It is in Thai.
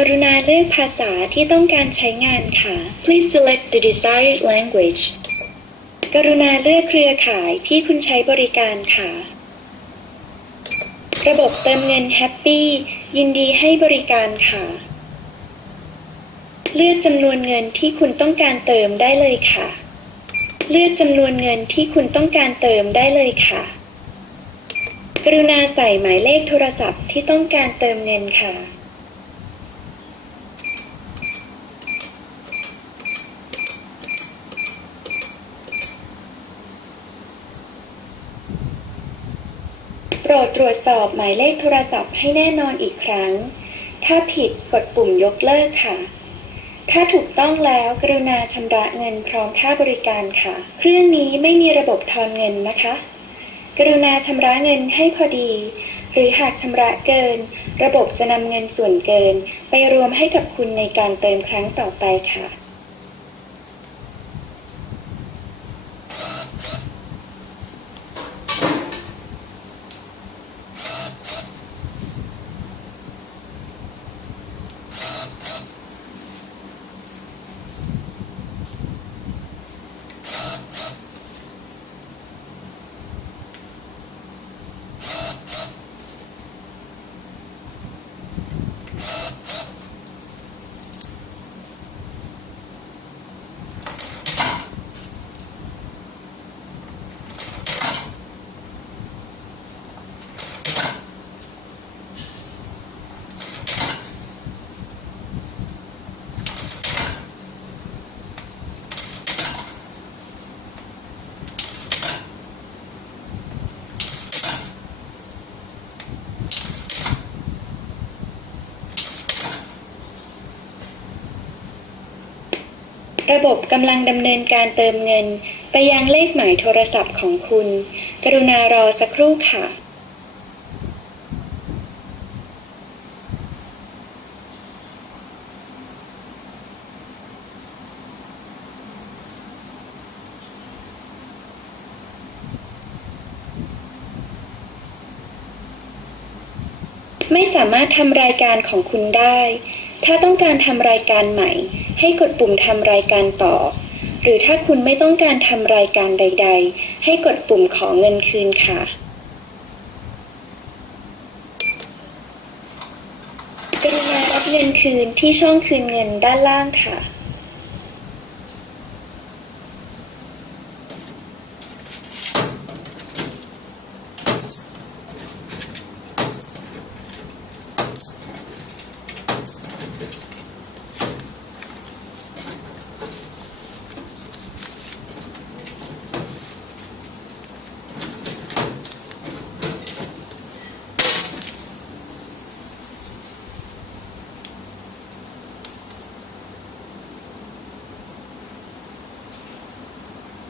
กรุณาเลือกภาษาที่ต้องการใช้งานค่ะ Please select the desired language กรุณาเลือกเครือข่ายที่คุณใช้บริการค่ะ ระบบเติมเงิน Happy ยินดีให้บริการค่ะ เลือกจำนวนเงินที่คุณต้องการเติมได้เลยค่ะ เลือกจำนวนเงินที่คุณต้องการเติมได้เลยค่ะ กรุณาใส่หมายเลขโทรศัพท์ที่ต้องการเติมเงินค่ะ โปรดตรวจสอบหมายเลขโทรศัพท์ให้แน่นอนอีกครั้ง ถ้าผิดกดปุ่มยกเลิกค่ะ ถ้าถูกต้องแล้วกรุณาชำระเงินพร้อมค่าบริการค่ะ เครื่องนี้ไม่มีระบบทอนเงินนะคะ กรุณาชำระเงินให้พอดี หรือหากชำระเกิน ระบบจะนำเงินส่วนเกิน ไปรวมให้กับคุณในการเติมครั้งต่อไปค่ะ ระบบกำลังดำเนินการเติมเงิน ไปยังเลขหมายโทรศัพท์ของคุณ กรุณารอสักครู่ค่ะไม่สามารถทำรายการของคุณได้ ถ้าต้องการทำรายการใหม่ ให้กดปุ่มทำรายการต่อ หรือถ้าคุณไม่ต้องการทำรายการใด ๆ ให้กดปุ่มขอเงินคืนค่ะ กรุณารับเงินคืนที่ช่องคืนเงินด้านล่างค่ะ